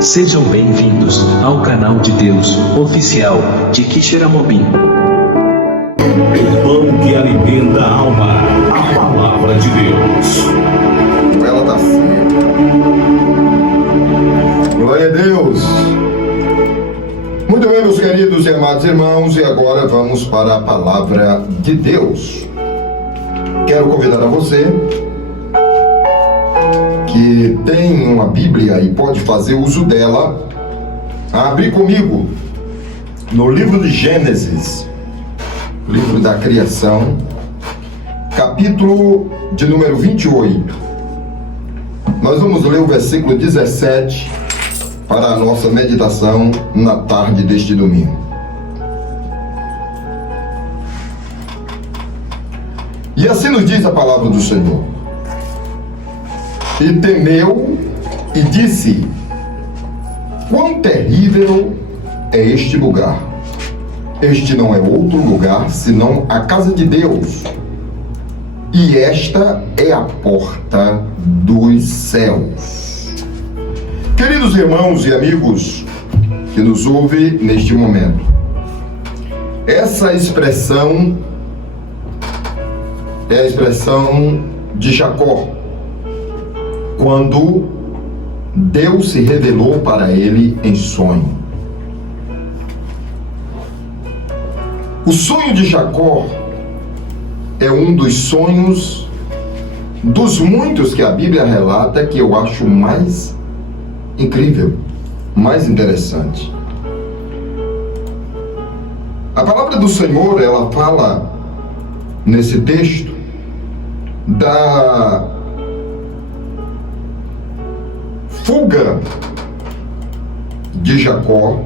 Sejam bem-vindos ao canal de Deus oficial de Quixeramobim. O pão que alimenta a alma, a palavra de Deus. Ela tá certa. Glória a Deus. Muito bem, meus queridos e amados irmãos, e agora vamos para a palavra de Deus. Quero convidar a você que tem uma Bíblia e pode fazer uso dela, a abrir comigo no livro de Gênesis, livro da criação, capítulo de número 28. Nós vamos ler o versículo 17 para a nossa meditação na tarde deste domingo. E assim nos diz a palavra do Senhor. E temeu e disse: quão terrível é este lugar! Este não é outro lugar senão a casa de Deus, e esta é a porta dos céus. Queridos irmãos e amigos que nos ouvem neste momento, essa expressão é a expressão de Jacó, quando Deus se revelou para ele em sonho. O sonho de Jacó é um dos sonhos dos muitos que a Bíblia relata que eu acho mais incrível, mais interessante. A palavra do Senhor, ela fala nesse texto da fuga de Jacó,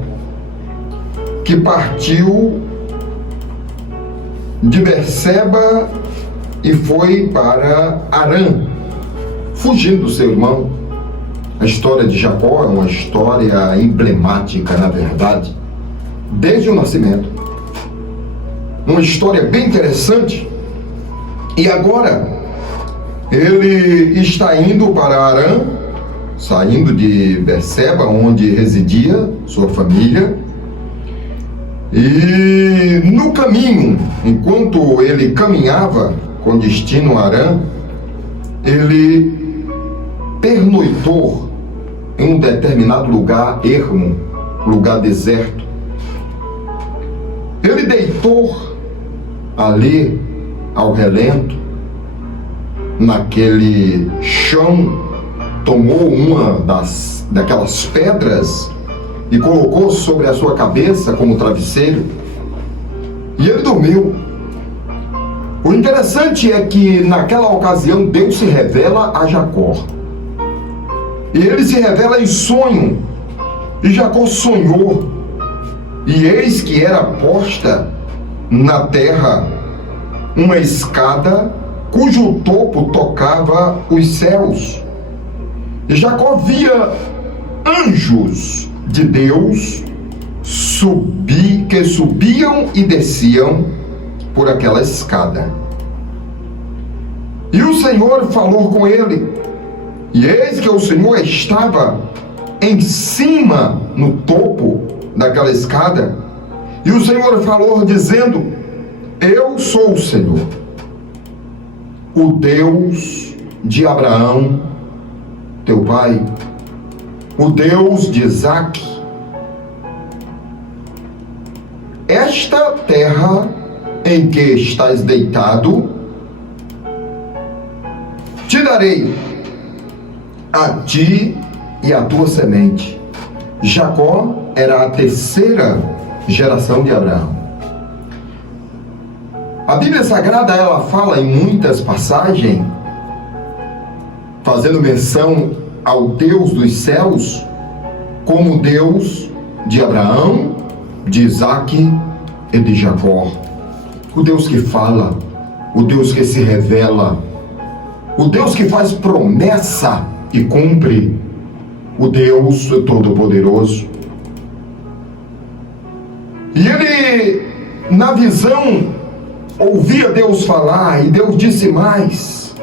que partiu de Berseba e foi para Harã, fugindo do seu irmão. A história de Jacó é uma história emblemática, na verdade, desde o nascimento. Uma história bem interessante. E agora ele está indo para Harã, saindo de Berseba, onde residia sua família. E no caminho, enquanto ele caminhava com destino a Harã, ele pernoitou em um determinado lugar ermo, lugar deserto. Ele deitou ali ao relento, naquele chão, tomou uma daquelas pedras e colocou sobre a sua cabeça como travesseiro, e ele dormiu. O interessante é que naquela ocasião Deus se revela a Jacó, e ele se revela em sonho, e Jacó sonhou, e eis que era posta na terra uma escada cujo topo tocava os céus. E Jacó via anjos de Deus que subiam e desciam por aquela escada. E o Senhor falou com ele, e eis que o Senhor estava em cima, no topo daquela escada, e o Senhor falou dizendo: eu sou o Senhor, o Deus de Abraão, teu pai, o Deus de Isaque. Esta terra em que estás deitado, te darei a ti e a tua semente. Jacó era a terceira geração de Abraão. A Bíblia Sagrada, ela fala em muitas passagens, fazendo menção ao Deus dos céus como Deus de Abraão, de Isaque e de Jacó. O Deus que fala, o Deus que se revela, o Deus que faz promessa e cumpre, o Deus Todo-Poderoso. E ele, na visão, ouvia Deus falar, e Deus disse mais: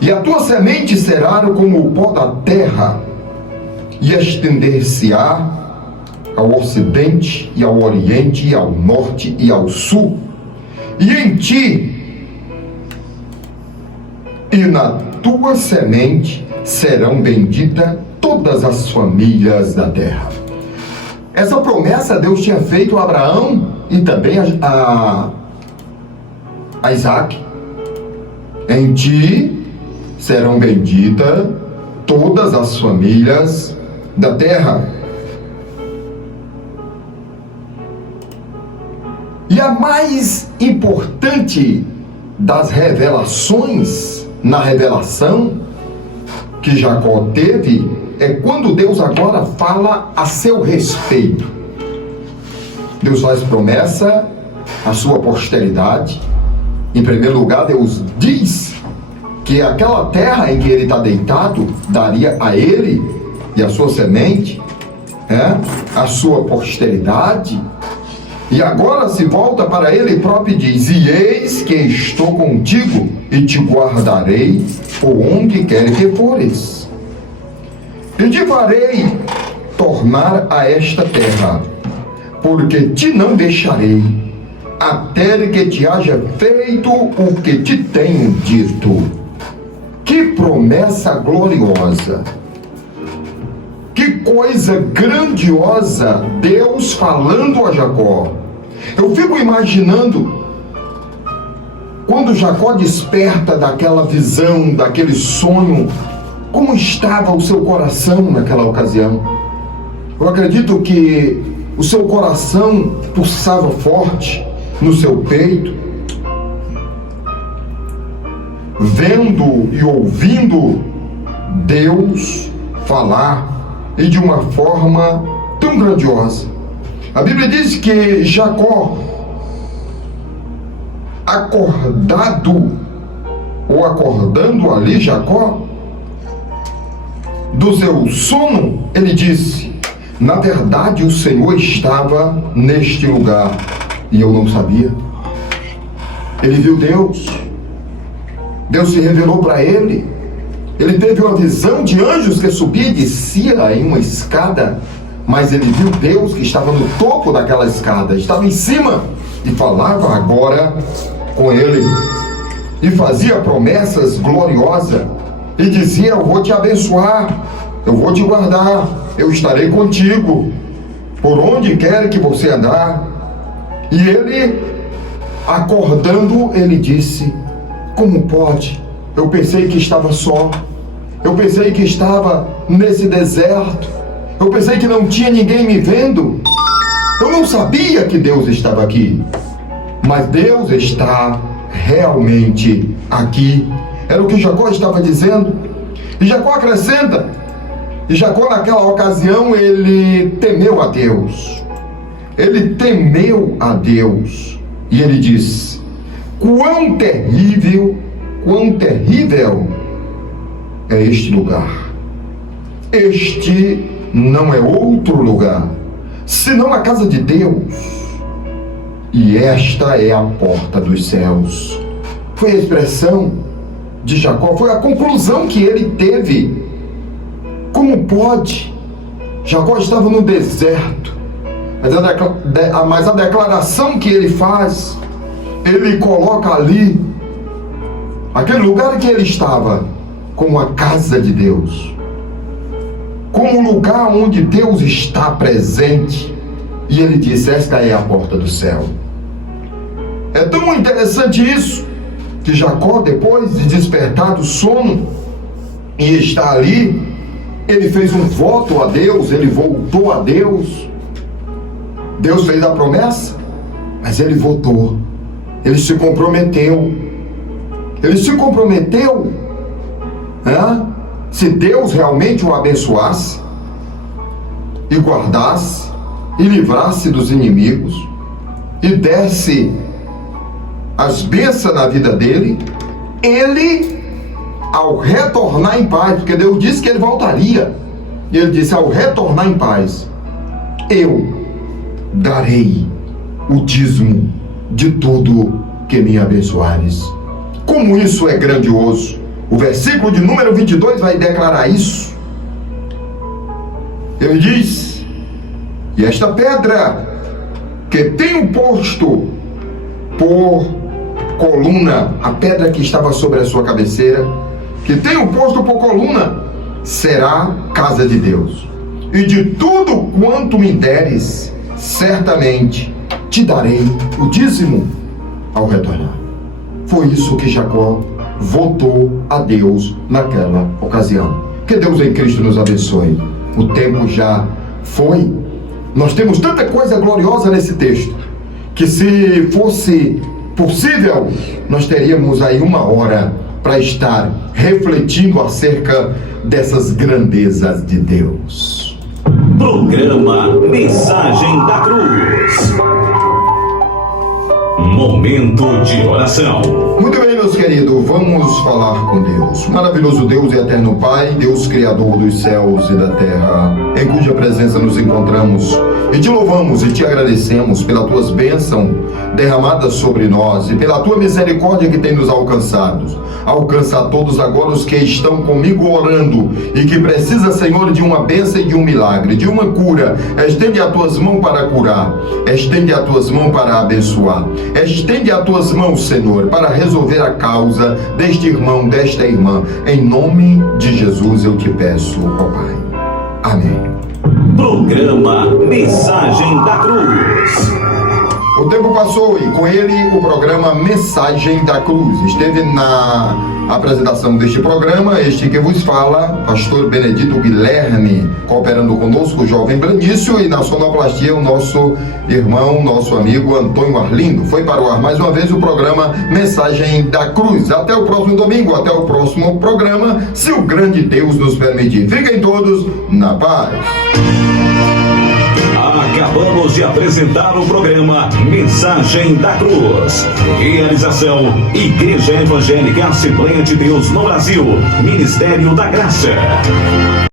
e a tua semente será como o pó da terra, e estender-se-á ao ocidente e ao oriente e ao norte e ao sul, e em ti e na tua semente serão benditas todas as famílias da terra. Essa promessa Deus tinha feito a Abraão e também a Isaac. Em ti serão benditas todas as famílias da terra. E a mais importante das revelações na revelação que Jacó teve é quando Deus agora fala a seu respeito. Deus faz promessa à sua posteridade. Em primeiro lugar, Deus diz que aquela terra em que ele está deitado daria a ele e a sua semente, a sua posteridade. E agora se volta para ele próprio e diz: e eis que estou contigo e te guardarei por onde quer que fores. E te farei tornar a esta terra, porque te não deixarei, até que te haja feito o que te tenho dito. Que promessa gloriosa! Que coisa grandiosa Deus falando a Jacó. Eu fico imaginando quando Jacó desperta daquela visão, daquele sonho, como estava o seu coração naquela ocasião. Eu acredito que o seu coração pulsava forte no seu peito, vendo e ouvindo Deus falar, e de uma forma tão grandiosa. A Bíblia diz que Jacó, acordando ali Jacó do seu sono, ele disse: na verdade o Senhor estava neste lugar e eu não sabia. Ele viu Deus, Deus se revelou para ele. Ele teve uma visão de anjos que subia e descia em uma escada, mas ele viu Deus que estava no topo daquela escada, estava em cima e falava agora com ele e fazia promessas gloriosas e dizia: eu vou te abençoar, eu vou te guardar, eu estarei contigo por onde quer que você andar. E ele, acordando, ele disse: como pode? Eu pensei que estava só, eu pensei que estava nesse deserto, eu pensei que não tinha ninguém me vendo, eu não sabia que Deus estava aqui, mas Deus está realmente aqui. Era o que Jacó estava dizendo. E Jacó acrescenta, e Jacó naquela ocasião ele temeu a Deus, ele temeu a Deus, e ele diz: quão terrível é este lugar. Este não é outro lugar, senão a casa de Deus, e esta é a porta dos céus. Foi a expressão de Jacó, foi a conclusão que ele teve. Como pode? Jacó estava no deserto, mas a declaração que ele faz, ele coloca ali aquele lugar que ele estava como a casa de Deus, como um lugar onde Deus está presente. E ele diz: esta é a porta do céu. É tão interessante isso, que Jacó, depois de despertar do sono e estar ali, ele fez um voto a Deus, ele voltou a Deus. Deus fez a promessa, mas ele votou, ele se comprometeu. Ele se comprometeu, se Deus realmente o abençoasse e guardasse e livrasse dos inimigos e desse as bênçãos na vida dele, ele, ao retornar em paz, porque Deus disse que ele voltaria, e ele disse: ao retornar em paz, eu darei o dízimo de tudo que me abençoares. Como isso é grandioso! O versículo de número 22 vai declarar isso. Ele diz: e esta pedra que tenho posto por coluna, a pedra que estava sobre a sua cabeceira, que tenho posto por coluna, será casa de Deus. E de tudo quanto me deres, certamente te darei o dízimo ao retornar. Foi isso que Jacó votou a Deus naquela ocasião. Que Deus em Cristo nos abençoe. O tempo já foi. Nós temos tanta coisa gloriosa nesse texto, que se fosse possível, nós teríamos aí 1 hora para estar refletindo acerca dessas grandezas de Deus. Programa Mensagem da Cruz. Momento de oração. Muito bem, meus queridos, vamos falar com Deus. Maravilhoso Deus e eterno Pai, Deus Criador dos céus e da terra, em cuja presença nos encontramos e te louvamos e te agradecemos pelas tuas bênçãos derramadas sobre nós e pela tua misericórdia que tem nos alcançado. Alcança a todos agora os que estão comigo orando e que precisa, Senhor, de uma bênção e de um milagre, de uma cura. Estende as tuas mãos para curar, estende as tuas mãos para abençoar, estende as tuas mãos, Senhor, para resolver a causa deste irmão, desta irmã. Em nome de Jesus eu te peço, ó Pai. Amém. Programa Mensagem da Cruz. O tempo passou e com ele o programa Mensagem da Cruz. Esteve na apresentação deste programa este que vos fala, pastor Benedito Guilherme, cooperando conosco o jovem Branício, e na sonoplastia o nosso irmão, nosso amigo Antônio Arlindo. Foi para o ar mais uma vez o programa Mensagem da Cruz. Até o próximo domingo, até o próximo programa, se o grande Deus nos permitir. Fiquem todos na paz. Acabamos de apresentar o programa Mensagem da Cruz. Realização: Igreja Evangélica Assembleia de Deus no Brasil. Ministério da Graça.